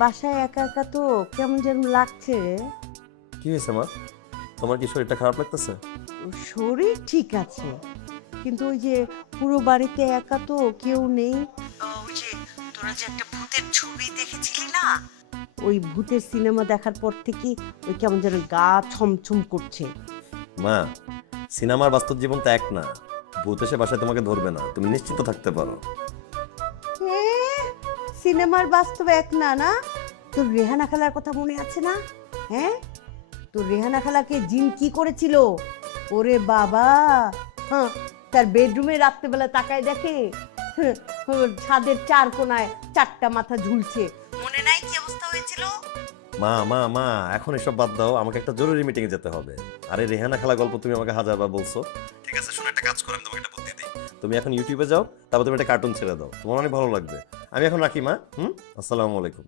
বাসায় একা একা তো কেমন যেন লাগছে রে। কি হয়েছে মা? তোমার কি শরীরটা খারাপ লাগতেছে? শরীর ঠিক আছে, কিন্তু ওই যে পুরো বাড়িতে একা তো কেউ নেই। ওই যে তোরা যে একটা ভূতের ছবি দেখেছিলি না, ওই ভূতের সিনেমা দেখার পর থেকে ওই কেমন যেন গা ছমছম করছে। মা, সিনেমার বাস্তব জীবন তো এক না। ভূত এসে বাসায় তোমাকে ধরবে না, তুমি নিশ্চিত থাকতে পারো। এ, সিনেমার বাস্তবে এক না না? তোর রেহানা খালার কথা মনে আছে না? হ্যাঁ, তোর রেহানা খালাকে জিন কি করেছিল? ওরে বাবা, হ্যাঁ, তার বেডরুমে রাত্রেবেলা তাকায় দেখে ছাদের চার কোনায় চারটা মাথা ঝুলছে। মনে নাই কি অবস্থা হয়েছিল? মা মা মা, এখন এসব বাদ দাও, আমাকে একটা জরুরি মিটিং এ যেতে হবে। আরে রেহানা খালা গল্প তুমি আমাকে হাজারবার বলছো। ঠিক আছে, শুনে একটা কাজ করো, আমি তোমাকে একটা বুদ্ধি দিই। তুমি এখন ইউটিউবে যাও, তারপর তুমি একটা কার্টুন ছেড়ে দাও, তোমার অনেক ভালো লাগবে। আমি এখন রাখি মা। আসসালামু আলাইকুম।